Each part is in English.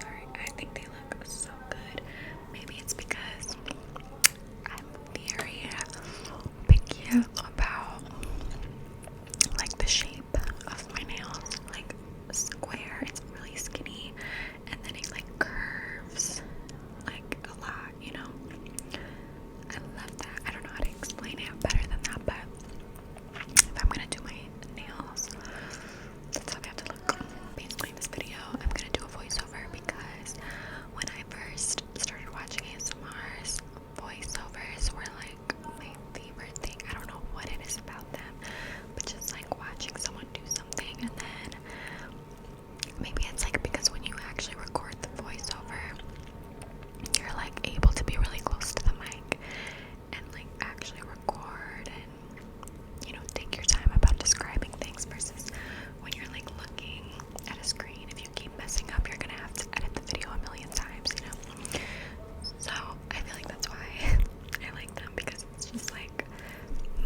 sorry. I think they look so good. Maybe it's because I'm very picky about like the shape of my nails. Like square, it's really skinny, and then it like curves like a lot, you know. I love that. I don't know how to explain it better than that, but if I'm gonna do my nails, that's how they have to look. Basically in this video, I'm gonna do a voiceover because when I first started watching ASMRs, voiceovers were like my favorite thing. I don't know what it is about them, but just like watching someone do something, and then maybe it's like because when you actually record the voiceover, you're like able to be really close to the mic and like actually record and, you know, take your time about describing things versus when you're like looking at a screen. If you keep messing up, you're gonna have to edit the video a million times, you know. So I feel like that's why I like them, because it's just like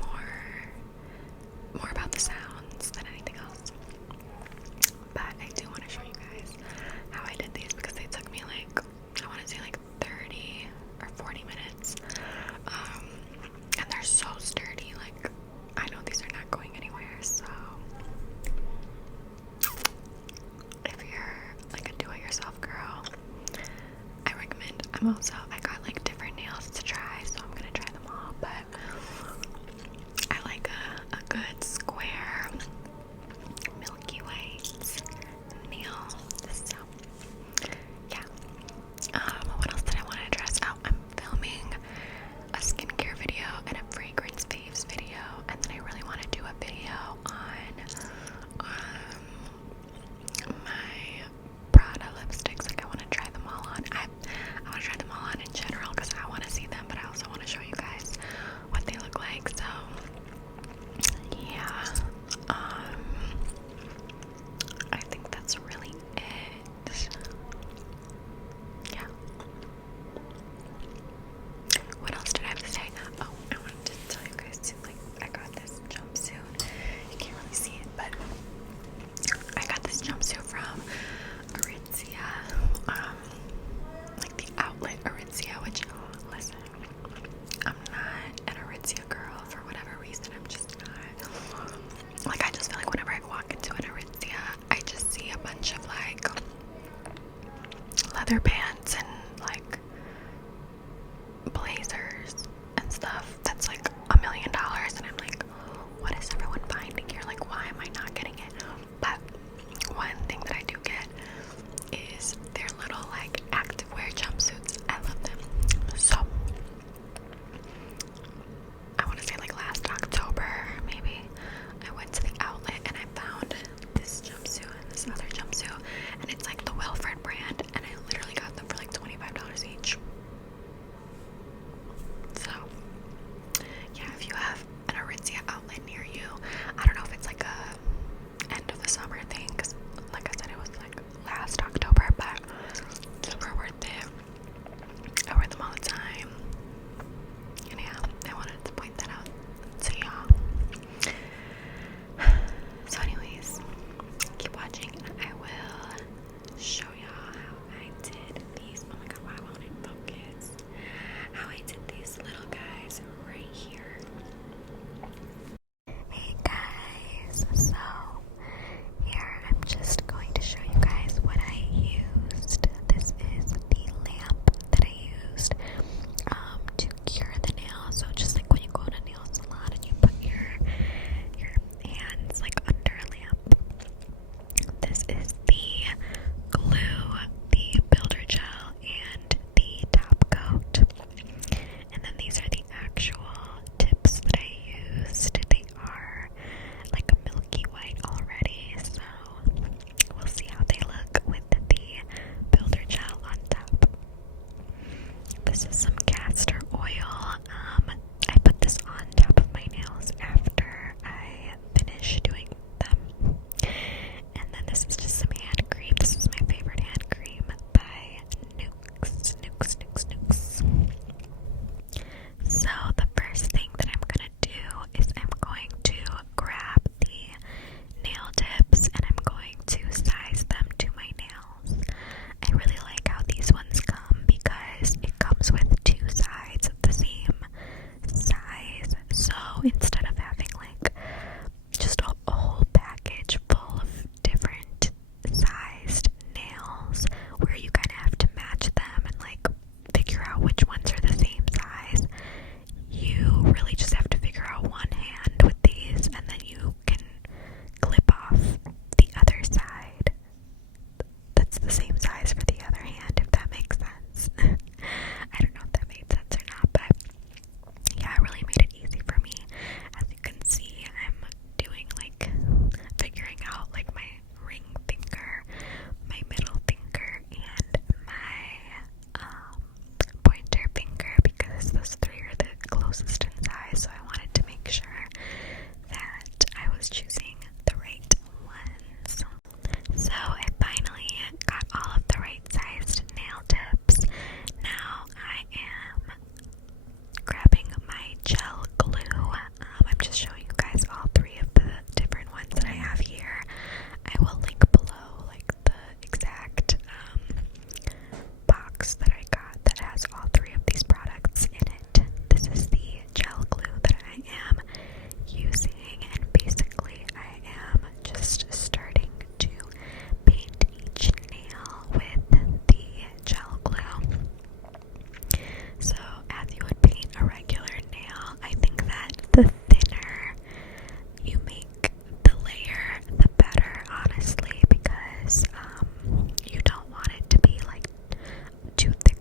more about the sounds than anything else. But I do want to show you guys how I did these, because they took me like, I want to say like 30 or 40 minutes. And they're so sturdy. Like, I know these are not going anywhere. So if you're like a do-it-yourself girl, I recommend. I got like different nails to try, so I'm gonna try them all. But I like a good square Milky White nail. So yeah. What else did I want to address? Oh, I'm filming a skincare video and a fragrance faves video, and then I really want to do a video on my Prada lipsticks. Like, I want to try them all on. I want to try them all on in general because I want to see them, but I also want to show you guys what they look like. So yeah, I think that's really it. Yeah. What else did I have to say? Oh, I wanted to tell you guys too, like, I got this jumpsuit. You can't really see it, but I got this jumpsuit from Aritzia. Like the outlet Aritzia, which, listen, I'm not an Aritzia girl for whatever reason. I'm just not. Like, I just feel like whenever I walk into an Aritzia, I just see a bunch of like leather pants and like blazers and stuff that's like $1 million, and I'm like, what is everyone finding here? Like, why am I not getting it? But one thing that I do get is their little like activewear jumpsuits. I love them. So I want to say like last October maybe, I went to the outlet and I found this jumpsuit and this other jumpsuit, and it's like the Wilfred brand, and I literally got them for like $20. box that I got that has all three of these products in it. This is the gel glue that I am using, and basically I am just starting to paint each nail with the gel glue. So as you would paint a regular nail, I think that the thinner you make the layer, the better, honestly, because you don't want it to be like too thick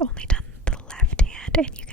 I've only done the left hand, and you